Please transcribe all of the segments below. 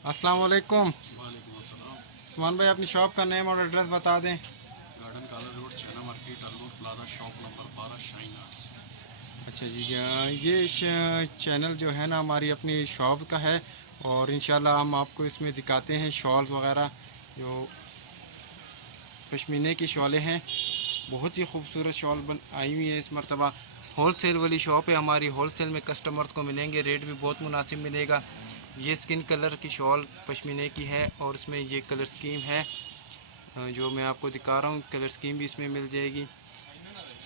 अस्सलाम वालेकुम। वालेकुम अस्सलाम। उस्मान भाई, अपनी शॉप का नेम और एड्रेस बता दें। Garden collar road, China market, Alnoor plaza, shop number 12, shine arts. अच्छा जी, ये चैनल जो है ना हमारी अपनी शॉप का है, और इंशाल्लाह हम आपको इसमें दिखाते हैं शॉल्स वगैरह, जो पशमीने की शॉलें हैं। बहुत ही खूबसूरत शॉल बन आई हुई है इस मरतबा। होल सेल वाली शॉप है हमारी। होल सेल में कस्टमर्स को मिलेंगे, रेट भी बहुत मुनासिब मिलेगा। ये स्किन कलर की शॉल पशमीने की है, और इसमें ये कलर स्कीम है जो मैं आपको दिखा रहा हूँ। कलर स्कीम भी इसमें मिल जाएगी।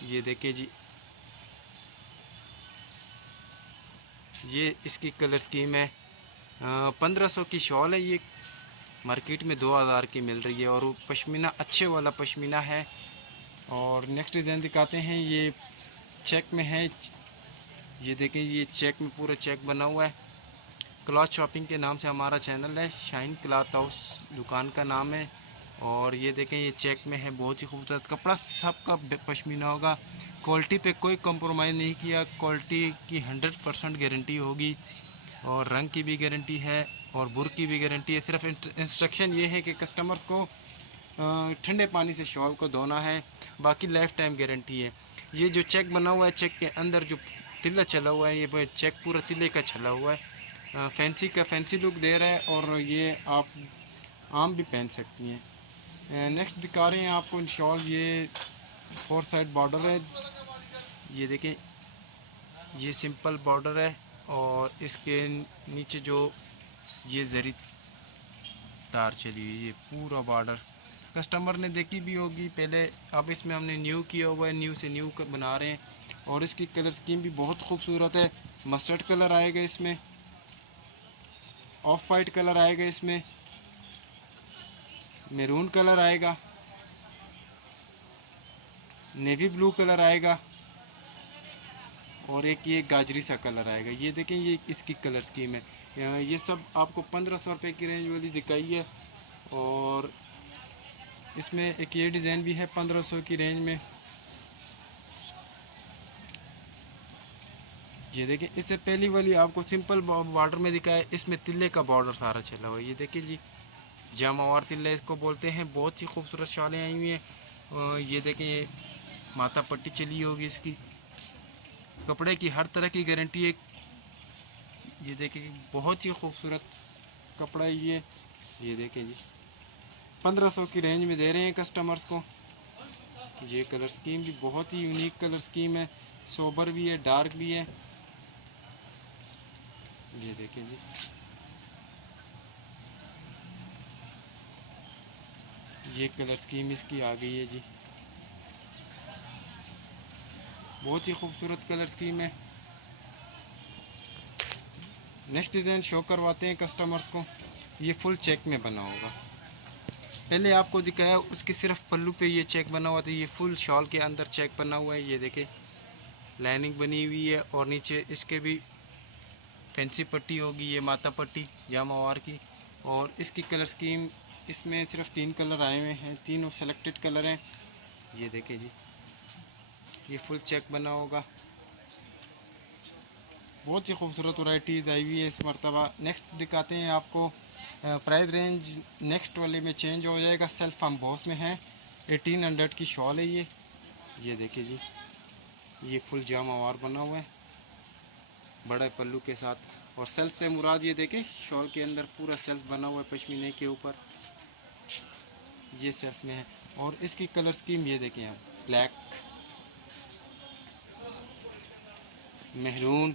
ये देखिए जी, ये इसकी कलर स्कीम है। 1500 की शॉल है ये। मार्केट में 2000 की मिल रही है, और वो पशमीना अच्छे वाला पशमीना है। और नेक्स्ट डिज़ाइन दिखाते हैं। ये चेक में है। ये देखें, ये चेक में पूरा चेक बना हुआ है। क्लॉथ शॉपिंग के नाम से हमारा चैनल है। शाइन क्लॉथ हाउस दुकान का नाम है। और ये देखें, ये चेक में है। बहुत ही खूबसूरत कपड़ा, सबका पशमीना होगा। क्वालिटी पे कोई कंप्रोमाइज़ नहीं किया। क्वालिटी की 100% गारंटी होगी, और रंग की भी गारंटी है, और बुर की भी गारंटी है। सिर्फ इंस्ट्रक्शन ये है कि कस्टमर्स को ठंडे पानी से शॉल को धोना है, बाकी लाइफ टाइम गारंटी है। ये जो चेक बना हुआ है, चेक के अंदर जो तिल्ला चला हुआ है, ये चेक पूरा तिल्ले का चला हुआ है। फैंसी का फैंसी लुक दे रहा है, और ये आप आम भी पहन सकती हैं। नेक्स्ट दिखा रहे हैं आपको शॉल। ये 4 साइड बॉर्डर है। ये देखें, ये सिंपल बॉर्डर है, और इसके नीचे जो ये जरी तार चली हुई है, ये पूरा बॉर्डर कस्टमर ने देखी भी होगी पहले। अब इसमें हमने न्यू किया हुआ है, न्यू से न्यू बना रहे हैं। और इसकी कलर स्कीम भी बहुत खूबसूरत है। मस्टर्ड कलर आएगा इसमें, ऑफ वाइट कलर आएगा इसमें, मैरून कलर आएगा, नेवी ब्लू कलर आएगा, और एक ये गाजरी सा कलर आएगा। ये देखें, ये इसकी कलर स्कीम है। ये सब आपको 1500 रुपये की रेंज वाली दिखाई है। और इसमें एक ये डिज़ाइन भी है 1500 की रेंज में। ये देखिए, इससे पहली वाली आपको सिंपल बॉर्डर में दिखाया, इसमें तिल्ले का बॉर्डर सारा चला हुआ है। ये देखिए जी, जामावार तिल्ले इसको बोलते हैं। बहुत ही खूबसूरत शालें आई हुई हैं। ये देखिए, ये माथा पट्टी चली होगी इसकी। कपड़े की हर तरह की गारंटी है। ये देखिए, बहुत ही खूबसूरत कपड़ा है ये देखिए जी, 1500 की रेंज में दे रहे हैं कस्टमर्स को। ये कलर स्कीम भी बहुत ही यूनिक कलर स्कीम है। सोबर भी है, डार्क भी है। ये देखिए जी, ये कलर स्कीम इसकी आ गई है जी। बहुत ही खूबसूरत कलर स्कीम है। नेक्स्ट डिज़ाइन शो करवाते हैं कस्टमर्स को। ये फुल चेक में बना होगा। पहले आपको दिखाया, उसके सिर्फ पल्लू पे ये चेक बना हुआ था। ये फुल शॉल के अंदर चेक बना हुआ है। ये देखे, लाइनिंग बनी हुई है, और नीचे इसके भी फैंसी पट्टी होगी। ये माथा पट्टी जामावार की। और इसकी कलर स्कीम, इसमें सिर्फ 3 कलर आए हुए हैं, तीनों सेलेक्टेड कलर हैं। ये देखे जी, ये फुल चेक बना होगा। बहुत ही खूबसूरत वैरायटीज आई हुई है इस मरतबा। नेक्स्ट दिखाते हैं आपको। प्राइस रेंज नेक्स्ट वाले में चेंज हो जाएगा। सेल्फ हम बॉस में है। 1800 की शॉल है ये देखिए जी, ये फुल जामावार बना हुआ है बड़े पल्लू के साथ। और सेल्फ से मुराद, ये देखें, शॉल के अंदर पूरा सेल्फ बना हुआ है पशमीने के ऊपर। ये सेल्फ में है। और इसकी कलर स्कीम ये देखें आप, black, maroon,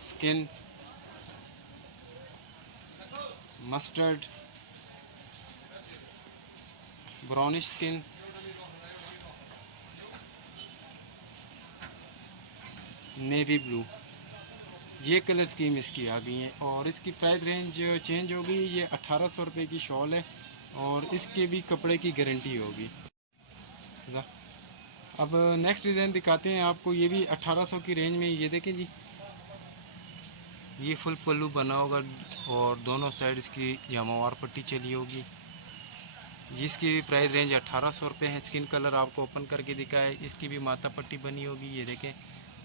skin, mustard, brownish skin, navy blue, ये कलर स्कीम इसकी आ गई है। और इसकी प्राइस रेंज चेंज होगी। ये 1800 रुपये की शॉल है, और इसके भी कपड़े की गारंटी होगी। अब नेक्स्ट डिज़ाइन दिखाते हैं आपको। ये भी 1800 की रेंज में। ये देखें जी, ये फुल पल्लू बना होगा, और दोनों साइड इसकी जामावार पट्टी चली होगी। जिसकी प्राइस रेंज 1800 रुपये है। स्किन कलर आपको ओपन करके दिखा है। इसकी भी माथा पट्टी बनी होगी। ये देखें,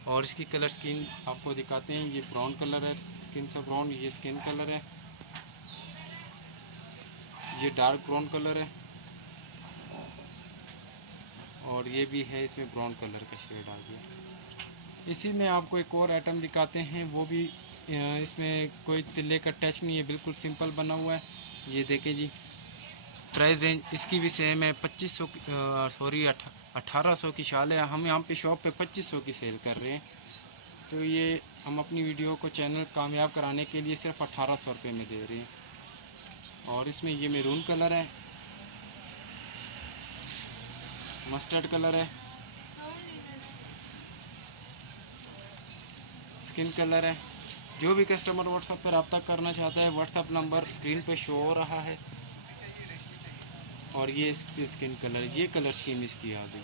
और इसकी कलर स्किन आपको दिखाते हैं। ये ब्राउन कलर है, स्किन से ब्राउन, ये स्किन कलर है, ये डार्क ब्राउन कलर है, और ये भी है, इसमें ब्राउन कलर का शेड आ गया। इसी में आपको एक और आइटम दिखाते हैं, वो भी इसमें कोई तिल्ले का टच नहीं है, बिल्कुल सिंपल बना हुआ है। ये देखें जी, प्राइस रेंज इसकी भी सेम है, 1800 की शाल है। हम यहाँ पे शॉप पे 2500 की सेल कर रहे हैं। तो ये हम अपनी वीडियो को चैनल कामयाब कराने के लिए सिर्फ 1800 रुपये में दे रहे हैं। और इसमें ये मैरून कलर है, मस्टर्ड कलर है, स्किन कलर है। जो भी कस्टमर व्हाट्सएप पर रब्ता करना चाहता है, व्हाट्सएप नंबर स्क्रीन पे शो हो रहा है। और ये स्किन कलर, ये कलर स्कीम इसकी आ गई।